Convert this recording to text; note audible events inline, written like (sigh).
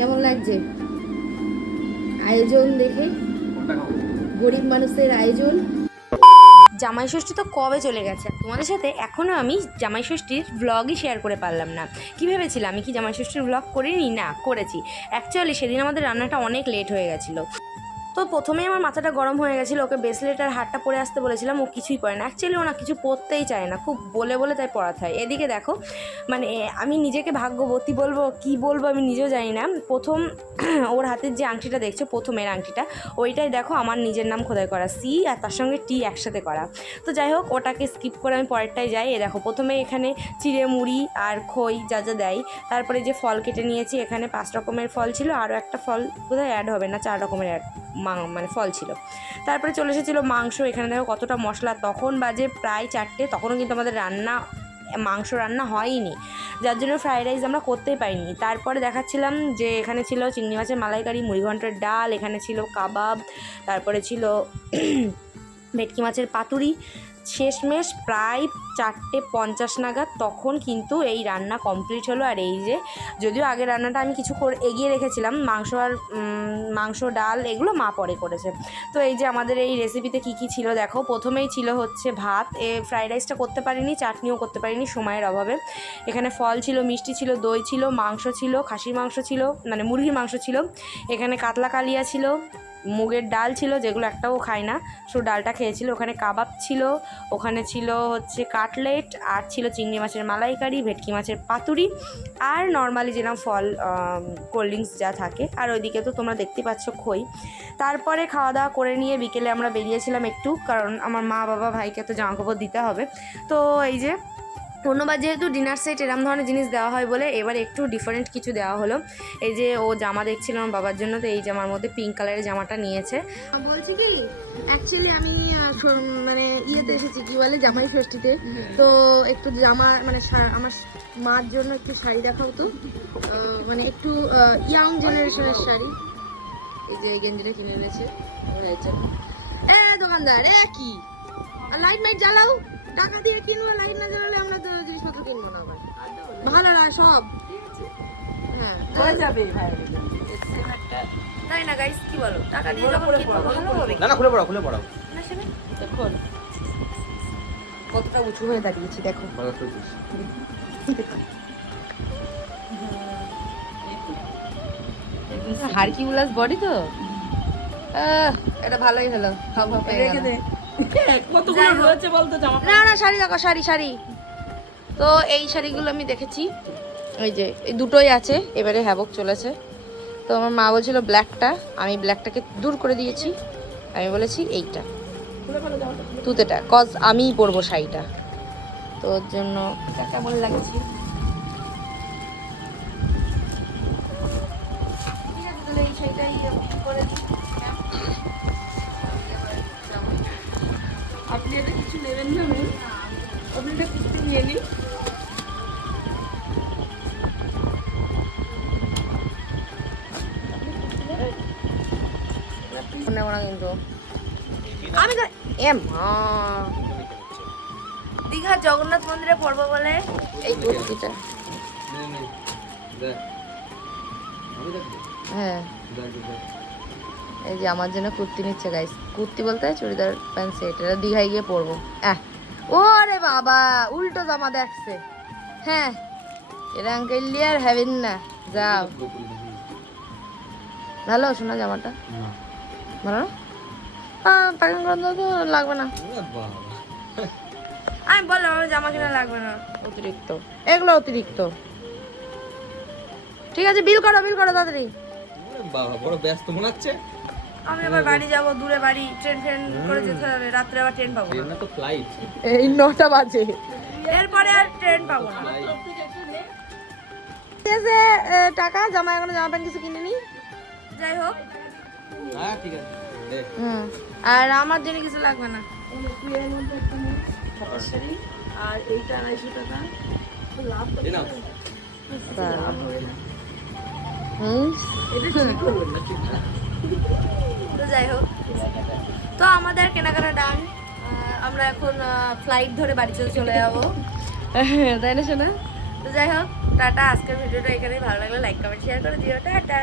কেমন লাগছে? আয়োজন দেখে? গরিব মানুষের আয়োজন? জামাই ষষ্ঠী তো কবে চলে গেছে? তোমাদের সাথে এখনও আমি জামাই ষষ্ঠীর ব্লগই শেয়ার করে পারলাম না। কী ভেবেছিলাম আমি কি জামাই ষষ্ঠীর ব্লগ করিনি? না করেছি। অ্যাকচুয়ালি সেদিন আমাদের রান্নাটা অনেক লেট হয়ে গেছিল। তো প্রথমেই আমার মাথাটা গরম হয়ে গেছিল, ওকে ব্রেসলেট আর হারটা পরে আসতে বলেছিলাম, ও কিছুই পরে না। অ্যাকচুয়ালি ও না কিছু পরতেই চায় না, খুব বলে বলে তাই পড়াতে হয়। এদিকে দেখো মানে আমি নিজেকে ভাগ্যবতী বলব, কি বলব আমি নিজেও জানি না। প্রথম (clears throat) ওর হাতের যে আংটিটা দেখছ, প্রথমের আংটিটা, ওইটাই দেখো আমার নিজের নাম খোদাই করা সি আর তার সঙ্গে টি একসাথে করা। তো যাই হোক, ওটাকে স্কিপ করে আমি পরেরটাই যাই। এ দেখো, প্রথমে এখানে চিড়ে মুড়ি আর খই যা যা দেয়, তারপরে যে ফল কেটে নিয়েছি, এখানে পাঁচ রকমের ফল ছিল আরও একটা ফল বোধহয় অ্যাড হবে না, চার রকমের অ্যাড মানে ফল ছিল। তারপরে চলে এসেছিল মাংস। এখানে দেখো কতটা মশলা। তখন বাজে প্রায় চারটে। তখনও কিন্তু আমাদের রান্না, মাংস রান্না হয়নি। যার জন্য ফ্রাইড রাইস আমরা করতেই পাইনি তারপরে দেখাচ্ছিলাম যে এখানে ছিল চিংড়ি মাছের মালাইকারি মুড়িঘণ্টার ডাল, এখানে ছিল কাবাব, তারপরে ছিল ভেটকি মাছের পাতুরি। শেষমেশ প্রায় চারটে পঞ্চাশ নাগাদ তখন কিন্তু এই রান্না কমপ্লিট হলো। আর এই যে, যদিও আগের রান্নাটা আমি কিছু করে এগিয়ে রেখেছিলাম, মাংস আর মাংস, ডাল এগুলো মা পরে করেছে। তো এই যে আমাদের এই রেসিপিতে কী কী ছিল দেখো। প্রথমেই ছিল হচ্ছে ভাত। এ ফ্রাইড রাইসটা করতে পারিনি, চাটনিও করতে পারিনি সময়ের অভাবে। এখানে ফল ছিল, মিষ্টি ছিল, দই ছিল, মাংস ছিল, খাসির মাংস ছিল মানে মুরগির মাংস ছিল। এখানে কাতলা কালিয়া ছিল মুগের ডাল ছিল, যেগুলো একটাও খায় না। শুধু ডালটা খেয়েছিল। ওখানে কাবাব ছিল, ওখানে ছিল হচ্ছে কাটলেট, আর ছিল চিংড়ি মাছের মালাইকারি, ভেটকি মাছের পাতুরি, আর নর্মালি যেরকম ফল কোল্ড ড্রিঙ্কস যা থাকে। আর ওইদিকে তো তোমরা দেখতে পাচ্ছ খই। তারপরে খাওয়া দাওয়া করে নিয়ে বিকেলে আমরা বেরিয়েছিলাম একটু, কারণ আমার মা, বাবা, ভাইকে তো জামা কাপড় দিতে হবে। তো এই যে অন্যবার যেহেতু ডিনার সেট এরম ধরনের জিনিস দেওয়া হয় বলে এবার একটু ডিফারেন্ট কিছু দেওয়া হলো। এই যে ও জামা দেখছিল আমার বাবার জন্য তো এই জামার মধ্যে পিঙ্ক কালারের জামাটা নিয়েছে। বলছি কি অ্যাকচুয়ালি আমি মানে ইয়েতে এসেছি কি বলে জামাই ষষ্ঠীতে। তো একটু জামা মানে আমার মার জন্য একটু শাড়ি দেখাও তো। মানে একটু ইয়াং জেনারেশনের শাড়ি। এই যে এই গেঞ্জিটা কিনে এনেছে। এ দোকানদার এ কি? লাইট মাইট জ্বালাও। টাকা দিয়ে কিনবো লাইট না জ্বালালে আমরা তো জিনিসপত্র কিনবো না আবার। ভালো না সব। হ্যাঁ। তাই না গাইস কি বলো? টাকা দিয়ে যখন কিনবো ভালো হবে না না খুলে পড়াও খুলে পড়াও না সেটা? দেখুন। কতটা উঁচু হয়ে দাঁড়িয়েছি দেখো। ভালো করছিস হারকিউলাস বডি তো? আহ, এটা ভালোই হলো। পেয়ে গেল। হোক। না না শাড়ি দেখো শাড়ি শাড়ি। তো এই শাড়িগুলো আমি দেখেছি। ওই যে এই দুটোই আছে এবারে হ্যাবক চলেছে। তো আমার মা বলছিল ব্ল্যাকটা আমি ব্ল্যাকটাকে দূর করে দিয়েছি। আমি বলেছি এইটা। তুতেটা কজ আমিই পরবো শাড়িটা। তো ওর জন্য কেমন লাগছে? এই শাড়িটাই আপনি এটা কিছু নিয়ে নিন নেব না কিন্তু। আমি তো এ মা। দীঘা জগন্নাথ মন্দিরে পড়ব বলে। এই কুর্তিটা। হ্যাঁ। এই যে আমার জন্য কুর্তি নিচ্ছে গাইস কুর্তি বলতে চুড়িদার প্যান্ট সেট এটা দীঘায় গিয়ে পরবো। আহ! ওরে বাবা উল্টো জামা দেখছে। হ্যাঁ এরা আঙ্কেল আর হ্যাভেন না যাও। ভালো শোনা জামাটা? ভালো? না প্যাকিং তো লাগবে না। আমি বললাম আমার জামা কেনা লাগবে না। অতিরিক্ত। এগুলো অতিরিক্ত। ঠিক আছে বিল করো বিল করো তাড়াতাড়ি। বাবা বড় ব্যস্ত মনে হচ্ছে। আমি আবার বাড়ি যাব দূরে বাড়ি ট্রেন ফ্রেন করে যেতে হবে রাত্রে আবার ট্রেন পাবো না। তো ফ্লাইট এই নটা বাজে। এরপরে আর ট্রেন পাবো না। এসে টাকা জামা এখনও জামা প্যান্ট কিছু কিনে নি যাই হোক। হ্যাঁ ঠিক আছে। হুম। আর আমার জন্য কিছু লাগবে না। আর এইটা আড়াইশো টাকা। দে নাও। হুম। তো যাই হোক। তো আমাদের কেনাকাটা ডান। আমরা এখন ফ্লাইট ধরে বাড়ি চলে চলে যাব। (laughs) তাই না শোনা তো যাই হোক টাটা। আজকের ভিডিওটা এখানে ভালো লাগলে লাইক কমেন্ট শেয়ার করে দিও। টাটা।